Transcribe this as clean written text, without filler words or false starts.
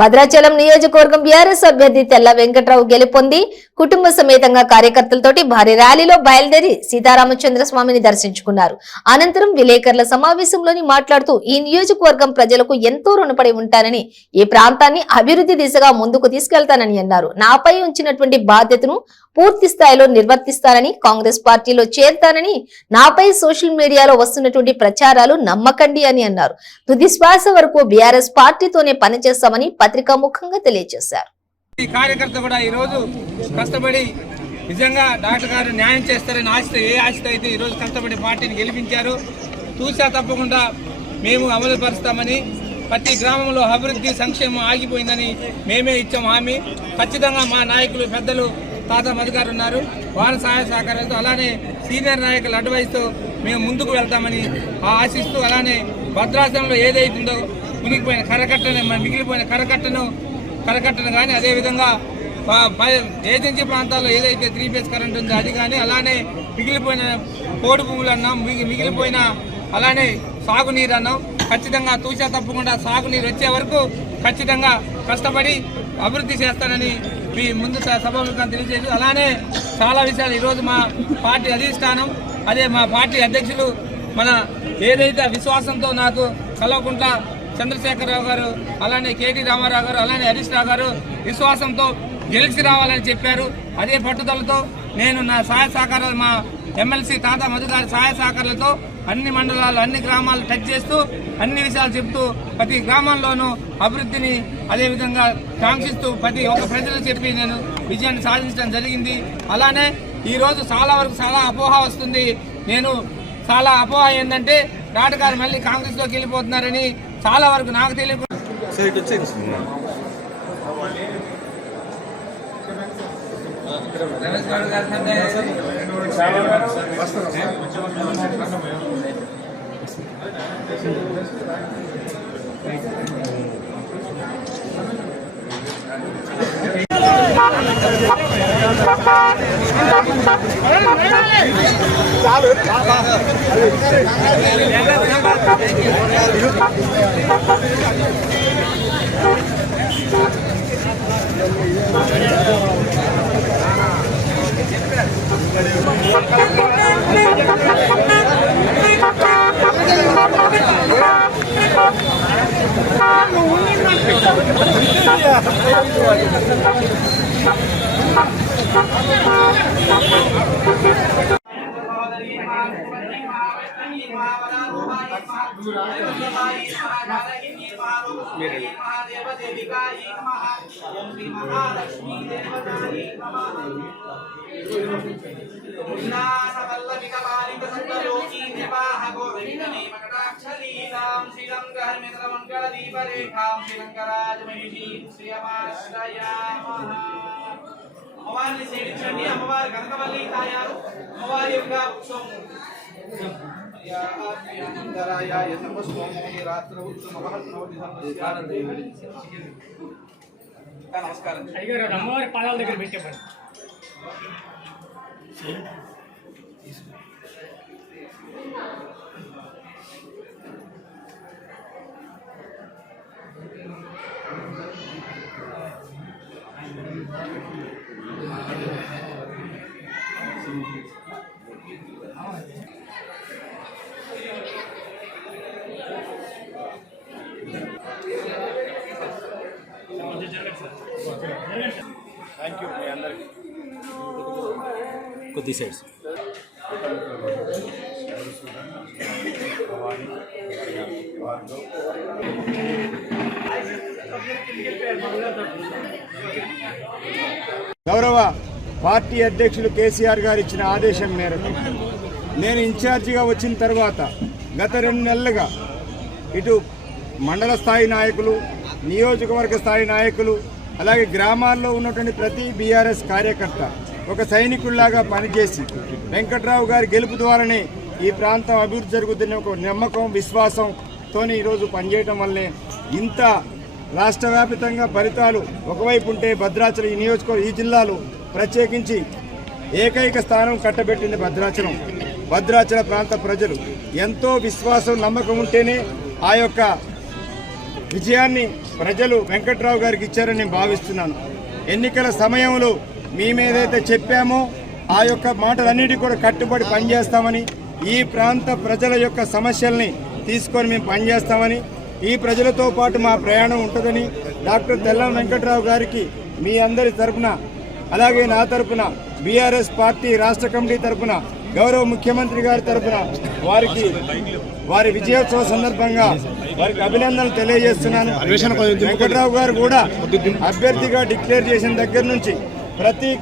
భద్రాచలం నియోజకవర్గం బీఆర్ఎస్ అభ్యర్థి తెల్ల వెంకట్రావు గెలుపొంది కుటుంబ సమేతంగా కార్యకర్తలతోటి భారీ ర్యాలీలో బయలుదేరి సీతారామచంద్రస్వామిని దర్శించుకున్నారు. అనంతరం విలేకరుల సమావేశంలోని మాట్లాడుతూ ఈ నియోజకవర్గం ప్రజలకు ఎంతో రుణపడి ఉంటానని, ఈ ప్రాంతాన్ని అభివృద్ధి దిశగా ముందుకు తీసుకెళ్తానని అన్నారు. నాపై ఉంచినటువంటి బాధ్యతను పూర్తి స్థాయిలో నిర్వర్తిస్తానని, కాంగ్రెస్ పార్టీలో చేరతానని, నాపై సోషల్ మీడియాలో వస్తున్నటువంటి ప్రచారాలు నమ్మకండి అని అన్నారు. తుది శ్వాస వరకు బీఆర్ఎస్ పార్టీతోనే పనిచేస్తామని పత్రికా ముఖంగా తెలియజేశారు. ఈ కార్యకర్త కూడా ఈ రోజు కష్టపడి నిజంగా డాక్టర్ గారు న్యాయం చేస్తారని ఆశతో ఆశతో అయితే ఈ రోజు కష్టపడి పార్టీని గెలిపించారు. చూసా తప్పకుండా మేము అమలు పరుస్తామని, ప్రతి గ్రామంలో అభివృద్ధి సంక్షేమం ఆగిపోయిందని మేమే ఇచ్చాం హామీ. ఖచ్చితంగా మా నాయకులు పెద్దలు తాత మధుగారు ఉన్నారు, వారి సహాయ సహకారాలతో అలానే సీనియర్ నాయకుల అడ్వైస్తో మేము ముందుకు వెళ్తామని ఆశిస్తూ, అలానే భద్రాచలంలో ఏదైతుందో మిగిలిపోయిన కరకట్టను కానీ, అదేవిధంగా ఏజెన్సీ ప్రాంతాల్లో ఏదైతే 3 ఫేజ్ కరెంట్ ఉందో అది కానీ, అలానే మిగిలిపోయిన పోడు భూములు అన్నాం, మిగిలిపోయిన అలానే సాగునీరు అన్నాం. ఖచ్చితంగా తూచా తప్పకుండా సాగునీరు వచ్చే వరకు ఖచ్చితంగా కష్టపడి అభివృద్ధి చేస్తానని మీ ముందు సభాముఖంగా తెలియజేసి, అలానే చాలా విషయాలు ఈరోజు మా పార్టీ అధిష్టానం, అదే మా పార్టీ అధ్యక్షులు మన ఏదైతే విశ్వాసంతో నాకు కల్వకుంట్ల చంద్రశేఖరరావు గారు, అలానే కేటీ రామారావు గారు, అలానే హరీష్ రావు గారు విశ్వాసంతో గెలిచి రావాలని చెప్పారు. అదే పట్టుదలతో నేను నా సహాయ సహకారాలు మా ఎమ్మెల్సీ తాత మధు గారి సహాయ సహకారాలతో అన్ని మండలాలు, అన్ని గ్రామాలు టచ్ చేస్తూ అన్ని విషయాలు చెప్తూ ప్రతి గ్రామంలోనూ అభివృద్ధిని అదేవిధంగా కాంక్షిస్తూ ప్రతి ఒక్క ప్రజలు చెప్పి నేను విజయాన్ని సాధించడం జరిగింది. అలానే ఈరోజు చాలా వరకు చాలా అపోహ వస్తుంది. నేను చాలా అపోహ ఏంటంటే డాక్టర్ గారు మళ్ళీ కాంగ్రెస్లోకి వెళ్ళిపోతున్నారని చాలా వరకు నాకు తెలియకుండా రమేష్ గౌడ్ గారు అమ్మవారిని సేవించండి. అమ్మవారి కనకవల్లి తాయారు అమ్మవారి యొక్క ఉత్సవం నమస్కారం. అమ్మవారి పాదాల దగ్గర పెట్టేవారు. థ్యాంక్ యూ మీ అందరికీ. కొద్ది సైడ్స్ గౌరవ పార్టీ అధ్యక్షులు కేసీఆర్ గారు ఇచ్చిన ఆదేశం మేరకు నేను ఇన్ఛార్జిగా వచ్చిన తర్వాత గత 2 నెలలుగా ఇటు మండల స్థాయి నాయకులు, నియోజకవర్గ స్థాయి నాయకులు, అలాగే గ్రామాల్లో ఉన్నటువంటి ప్రతి బీఆర్ఎస్ కార్యకర్త ఒక సైనికుల్లాగా పనిచేసి వెంకట్రావు గారి గెలుపు ద్వారానే ఈ ప్రాంతం అభివృద్ధి జరుగుతున్న ఒక నమ్మకం, విశ్వాసంతో ఈరోజు పనిచేయడం వల్లే ఇంత రాష్ట్ర వ్యాప్తంగా ఫలితాలు ఒకవైపు ఉంటే భద్రాచలం ఈ నియోజకవర్గం, ఈ జిల్లాలో ప్రత్యేకించి ఏకైక స్థానం కట్టబెట్టింది భద్రాచలం. భద్రాచల ప్రాంత ప్రజలు ఎంతో విశ్వాసం, నమ్మకం ఉంటేనే ఆ యొక్క విజయాన్ని ప్రజలు వెంకట్రావు గారికి ఇచ్చారని నేను భావిస్తున్నాను. ఎన్నికల సమయంలో మేమేదైతే చెప్పామో ఆ యొక్క మాటలన్నిటి కూడా కట్టుబడి పనిచేస్తామని, ఈ ప్రాంత ప్రజల యొక్క సమస్యల్ని తీసుకొని మేము పనిచేస్తామని, ఈ ప్రజలతో పాటు మా ప్రయాణం ఉంటుందని డాక్టర్ తెల్లం వెంకట్రావు గారికి మీ అందరి తరపున, అలాగే నా తరపున, బీఆర్ఎస్ పార్టీ రాష్ట్ర కమిటీ తరపున, గౌరవ ముఖ్యమంత్రి గారి తరపున వారి విజయోత్సవ సందర్భంగా వారికి అభినందనలు తెలియజేస్తున్నాను. వెంకట్రావు గారు కూడా అభ్యర్థిగా డిక్లేర్ చేసిన దగ్గర నుంచి ప్రతి